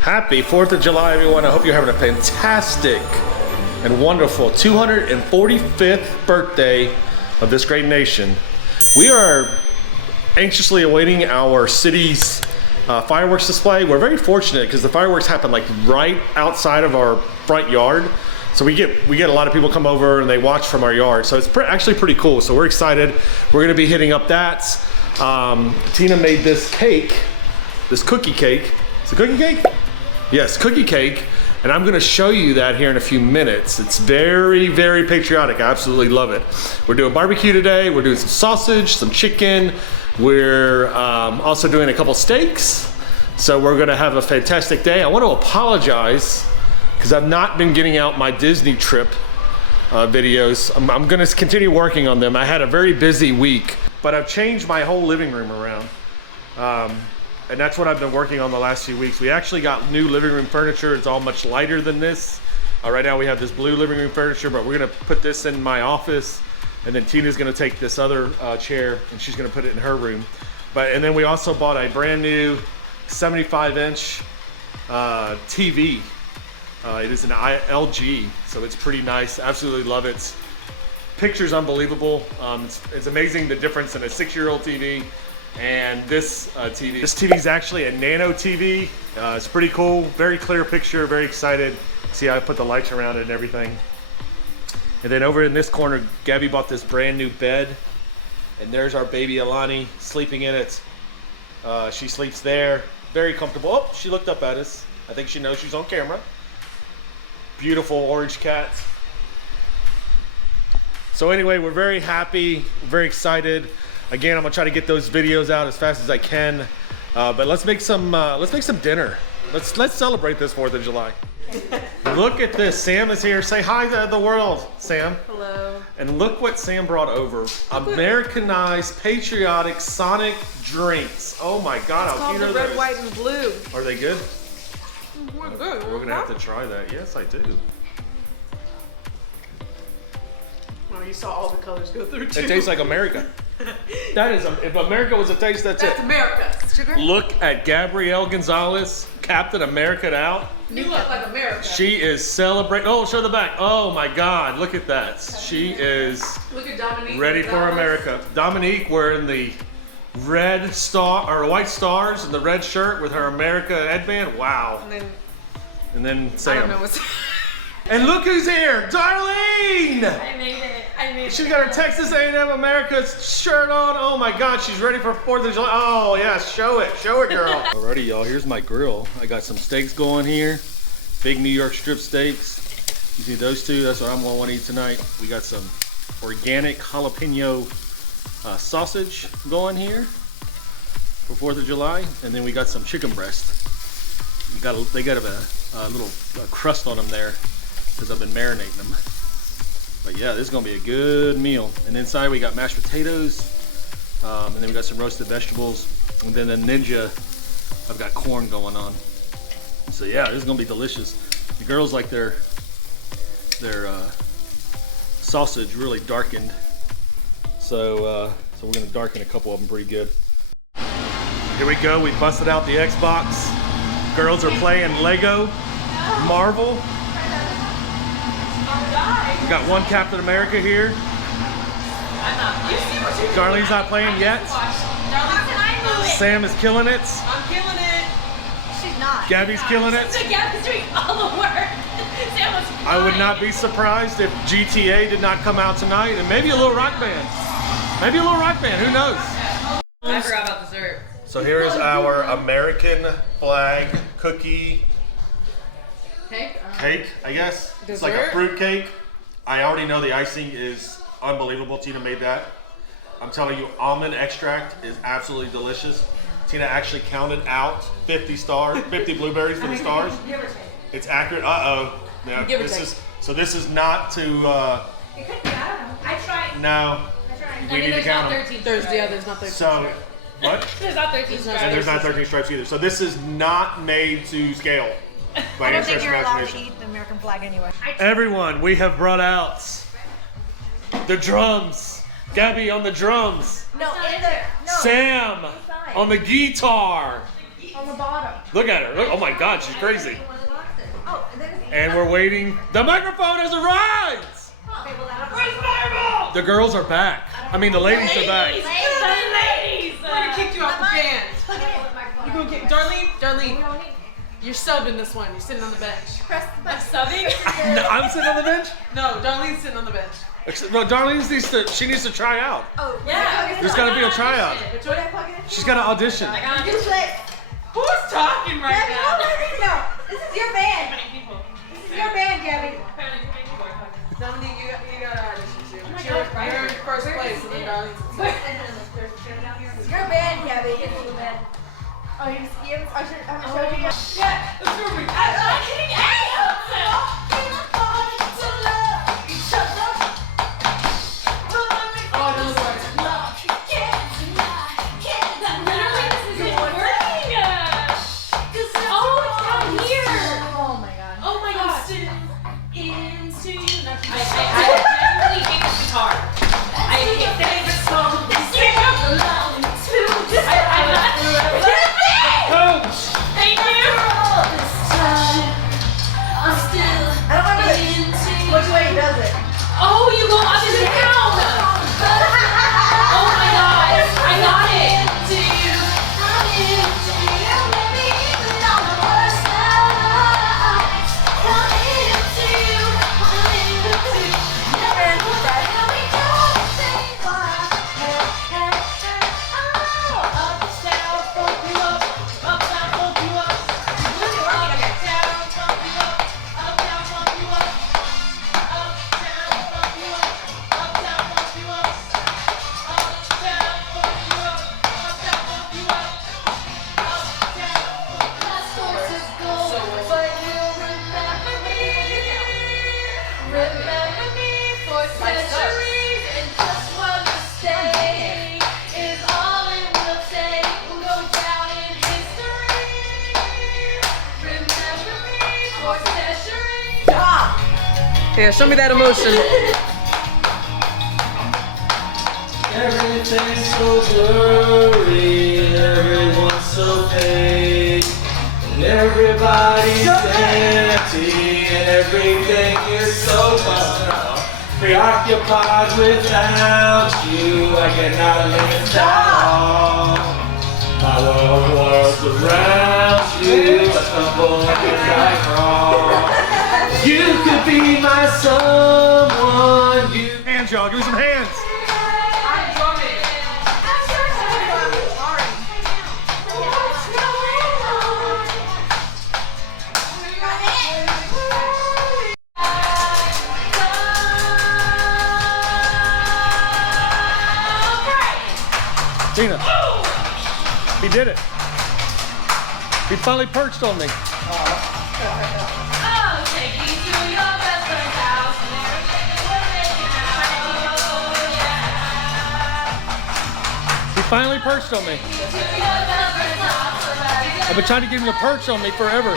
Happy 4th of July, everyone. I hope you're having a fantastic and wonderful 245th birthday of this great nation. We are anxiously awaiting our city's fireworks display. We're very fortunate because the fireworks happen like right outside of our front yard. So we get a lot of people come over and they watch from our yard. So it's actually pretty cool. So we're excited. We're gonna be hitting up that. Tina made this cake, this cookie cake. Is it cookie cake? Yes, cookie cake. And I'm gonna show you that here in a few minutes. It's very, very patriotic. I absolutely love it. We're doing barbecue today. We're doing some sausage, some chicken. We're also doing a couple steaks. So we're gonna have a fantastic day. I want to apologize because I've not been getting out my Disney trip videos. I'm gonna continue working on them. I had a very busy week, but I've changed my whole living room around. And that's what I've been working on the last few weeks. We actually got new living room furniture. It's all much lighter than this. Right now we have this blue living room furniture, but we're gonna put this in my office, and then Tina's gonna take this other chair and she's gonna put it in her room. And then we also bought a brand new 75-inch TV. It is an LG, so it's pretty nice. Absolutely love it. Picture's unbelievable. It's amazing the difference in a 6-year-old TV and this TV. This TV is actually a nano TV. It's pretty cool, very clear picture, very excited. See how I put the lights around it and everything. And then over in this corner, Gabby bought this brand new bed, and there's our baby Alani sleeping in it. She sleeps there, very comfortable. Oh, she looked up at us. I think she knows she's on camera. Beautiful orange cat. So anyway, we're very happy, very excited. Again, I'm gonna try to get those videos out as fast as I can. But let's make some dinner. Let's celebrate this 4th of July. Look at this. Sam is here. Say hi to the world, Sam. Hello. And look what Sam brought over. Americanized, patriotic Sonic drinks. Oh my God, how cute are those? Red, white, and blue. Are they good? We're good. We're gonna have to try that. Yes, I do. Oh, you saw all the colors go through too. It tastes like America. That is, if America was a taste, that's That's it. America. Sugar? Look at Gabrielle Gonzalez, Captain America out. You look like America. She is celebrating. Oh, show the back. Oh my God, look at that. She is Look at Dominique. ready for America. Dominique wearing the red star or white stars and the red shirt with her America headband. Wow. And then Sam. I don't know what's. And look who's here, Darlene! I made it. She's got her Texas A&M America shirt on. Oh my God, she's ready for 4th of July. Oh yeah, show it, girl. Alrighty, y'all, here's my grill. I got some steaks going here. Big New York strip steaks. You see those two? That's what I'm gonna want to eat tonight. We got some organic jalapeno sausage going here for 4th of July. And then we got some chicken breast. They got a little crust on them there because I've been marinating them. But yeah, this is gonna be a good meal. And inside we got mashed potatoes, and then we got some roasted vegetables, and then the Ninja, I've got corn going on. So yeah, this is gonna be delicious. The girls like their sausage really darkened. So we're gonna darken a couple of them pretty good. Here we go, we busted out the Xbox. Girls are playing Lego Marvel. We got one Captain America here. Darlene's not playing yet. Sam is killing it. I'm killing it. She's not. Gabby's killing it. So Gabby's doing all the work. Sam was flying. I would not be surprised if GTA did not come out tonight, and maybe a little rock band. Maybe a little rock band, who knows? I forgot about dessert. So here is our American flag cookie cake, I guess. It's like a Dessert? fruit cake. I already know the icing is unbelievable. Tina made that. I'm telling you, almond extract is absolutely delicious. Tina actually counted out 50 blueberries for the stars. Give or take. It's accurate. Uh-oh. Yeah, Give or this take. is so this is not to It could be, I don't know. I tried. no. I tried. We need to count them. Thursday, yeah, there's not 13. So what? There's not 13 stripes. And there's not 13 stripes either. So this is not made to scale. By I any don't think stretch you're of allowed to imagination. eat the American flag anyway. Everyone, we have brought out the drums. Gabby on the drums. No, in the no. Sam on the guitar. Oh the bottom. Look at her. Look, oh my God, she's crazy. Oh, and then And we're waiting. The microphone has arrived. okay, well, that'll The girls are back. I mean, the ladies are back. Ladies! We're gonna kick you off the band. You gonna kick Darlene, you're subbing this one. You're sitting on the bench. press the button. Subbing? No, I'm sitting on the bench. No, Darlene's sitting on the bench. No, Darlene needs to try out. Oh, Yeah. There's got to be a tryout. Which What one? I plug it in? She's got to audition. I got Just like, Who's talking right Gabby, now? no, this is your band. People. This is your band, Gabby. Dominique, you got audition too. my You're God, right in here. first Where place, is and then it? Darlene's in second. It's your band, Gabby. Get a little bit. Oh, you I haven't showed you yet. Yeah, let's go. I'm kidding. Hey! Oh, no, sorry. Oh my god. Oh my God. I genuinely hate this guitar. I hate this song. Thank you. I don't remember which way he does it. Oh, you go up and down. Oh my God. I got it. Remember me for centuries, and just one mistake is all it will take. We'll go down in history. Remember me for centuries. Stop! Yeah, show me that emotion. Everything's so blurry, everyone's so fake, and everybody's empty, and everything is so preoccupied without you. I cannot live down. My world was around you. I stumble and I crawl. You could be my someone. Hands, y'all. Give me some hands. I'm drumming. Tina, he did it. He finally perched on me. He finally perched on me. I've been trying to get him to perch on me forever.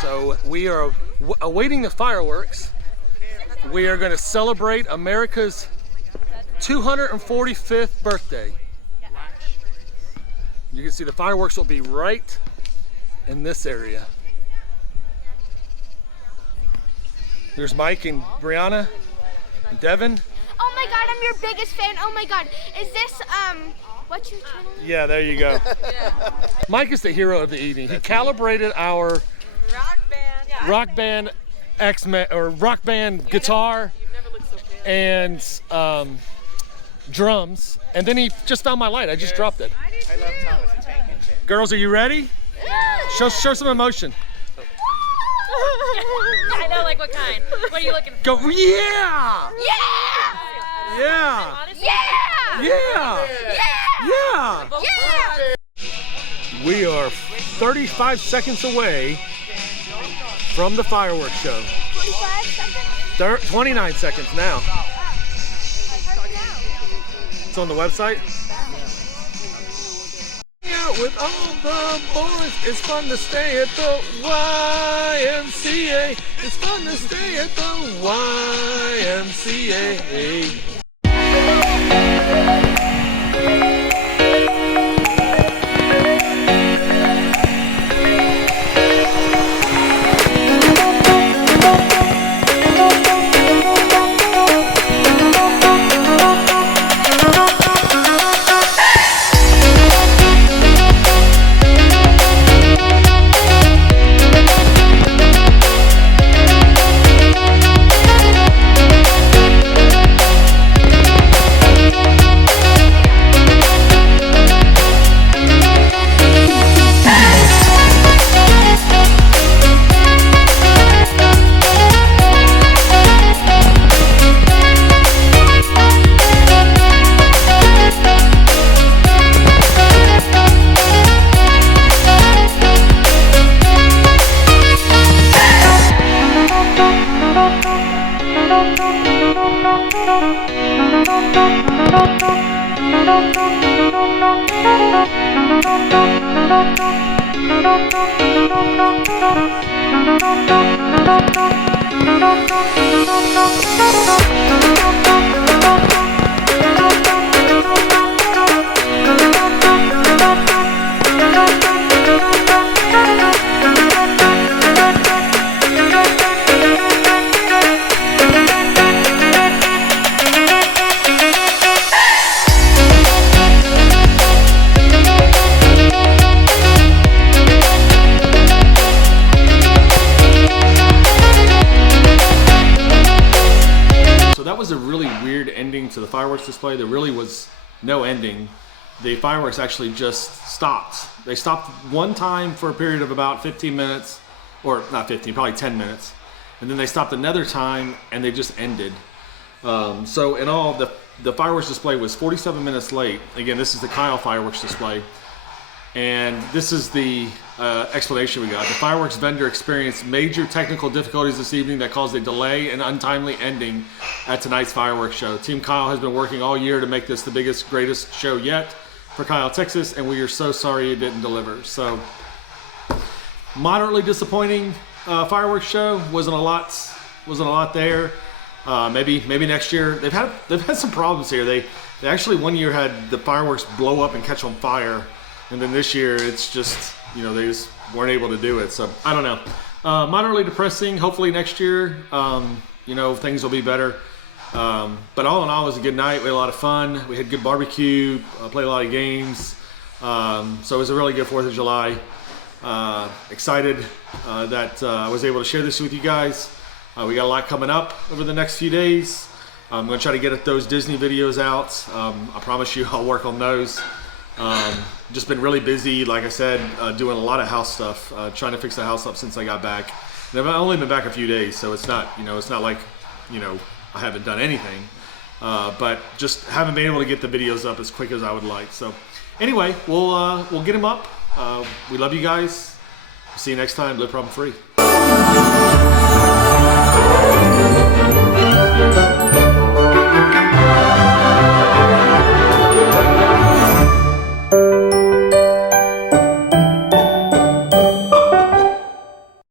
So we are awaiting the fireworks. We are going to celebrate America's 245th birthday. You can see the fireworks will be right in this area. There's Mike and Brianna and Devin. Oh my god, I'm your biggest fan. Oh my god. Is this, what's your channel? Yeah, there you go. Mike is the hero of the evening. He calibrated our rock band X-Men or rock band guitar and drums, and then he just found my light. I just dropped it. I love Thomas the Tank Engine. Girls, are you ready? Show some emotion. I know, like what kind? What are you looking for? Go, yeah! Yeah! Yeah! Honestly, Yeah! Yeah! Yeah! Yeah! We are 35 seconds away from the fireworks show. 45 seconds? 29 seconds now. It's on the website. Out with all the boys, it's fun to stay at the YMCA. It's fun to stay at the YMCA. To the fireworks display. There really was no ending. The fireworks actually just stopped. They stopped one time for a period of about 15 minutes, or not 15, probably 10 minutes, and then they stopped another time and they just ended. So in all, the fireworks display was 47 minutes late. Again, this is the Kyle fireworks display, and this is the explanation we got. The fireworks vendor experienced major technical difficulties this evening that caused a delay and untimely ending at tonight's fireworks show. Team Kyle has been working all year to make this the biggest, greatest show yet for Kyle, Texas, and we are so sorry it didn't deliver. So, moderately disappointing fireworks show. Wasn't a lot there. Maybe next year. They've had some problems here. They actually one year had the fireworks blow up and catch on fire, and then this year it's just, you know, they just weren't able to do it. So I don't know. Moderately depressing. Hopefully next year, you know, things will be better. But all in all, it was a good night. We had a lot of fun. We had good barbecue, played a lot of games. So it was a really good 4th of July. Excited that I was able to share this with you guys. We got a lot coming up over the next few days. I'm going to try to get those Disney videos out. I promise you I'll work on those. Just been really busy, like I said, doing a lot of house stuff, trying to fix the house up since I got back. And I've only been back a few days, so it's not, you know, it's not like, you know, I haven't done anything, but just haven't been able to get the videos up as quick as I would like. So anyway, we'll get them up. We love you guys. See you next time. Live problem free.